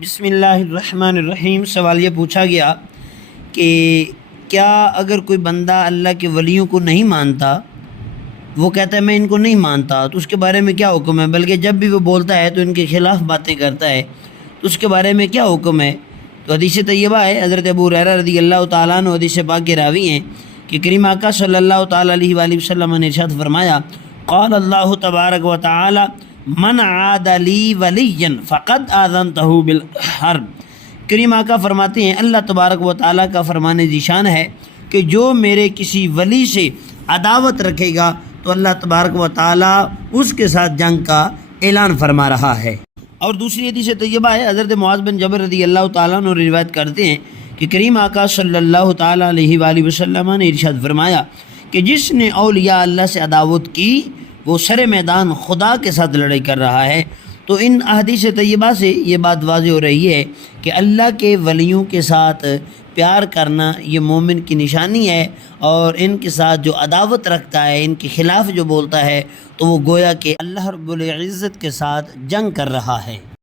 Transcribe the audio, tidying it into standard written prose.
بسم اللہ الرحمن الرحیم۔ سوال یہ پوچھا گیا کہ کیا اگر کوئی بندہ اللہ کے ولیوں کو نہیں مانتا، وہ کہتا ہے میں ان کو نہیں مانتا، تو اس کے بارے میں کیا حکم ہے؟ بلکہ جب بھی وہ بولتا ہے تو ان کے خلاف باتیں کرتا ہے، تو اس کے بارے میں کیا حکم ہے؟ تو حدیث طیبہ ہے، حضرت ابو ہریرہ رضی اللہ تعالیٰ عنہ حدیث پاک کے راوی ہیں کہ کریم آقا صلی اللہ تعالیٰ علیہ وآلہ وسلم نے ارشاد فرمایا، قال اللہ تبارک و تعالی من عاد لی ولیا فقد آذنتہ بالحرب۔ کریم آقا فرماتے ہیں اللہ تبارک و تعالیٰ کا فرمان ذیشان ہے کہ جو میرے کسی ولی سے عداوت رکھے گا تو اللہ تبارک و تعالیٰ اس کے ساتھ جنگ کا اعلان فرما رہا ہے۔ اور دوسری حدیث طیبہ ہے، حضرت معاذ بن جبل رضی اللہ تعالیٰ عنہ روایت کرتے ہیں کہ کریم آقا صلی اللہ تعالیٰ علیہ وآلہ وسلم نے ارشاد فرمایا کہ جس نے اولیاء اللہ سے عداوت کی وہ سر میدان خدا کے ساتھ لڑائی کر رہا ہے۔ تو ان احادیث طیبہ سے یہ بات واضح ہو رہی ہے کہ اللہ کے ولیوں کے ساتھ پیار کرنا یہ مومن کی نشانی ہے، اور ان کے ساتھ جو عداوت رکھتا ہے، ان کے خلاف جو بولتا ہے، تو وہ گویا کہ اللہ رب العزت کے ساتھ جنگ کر رہا ہے۔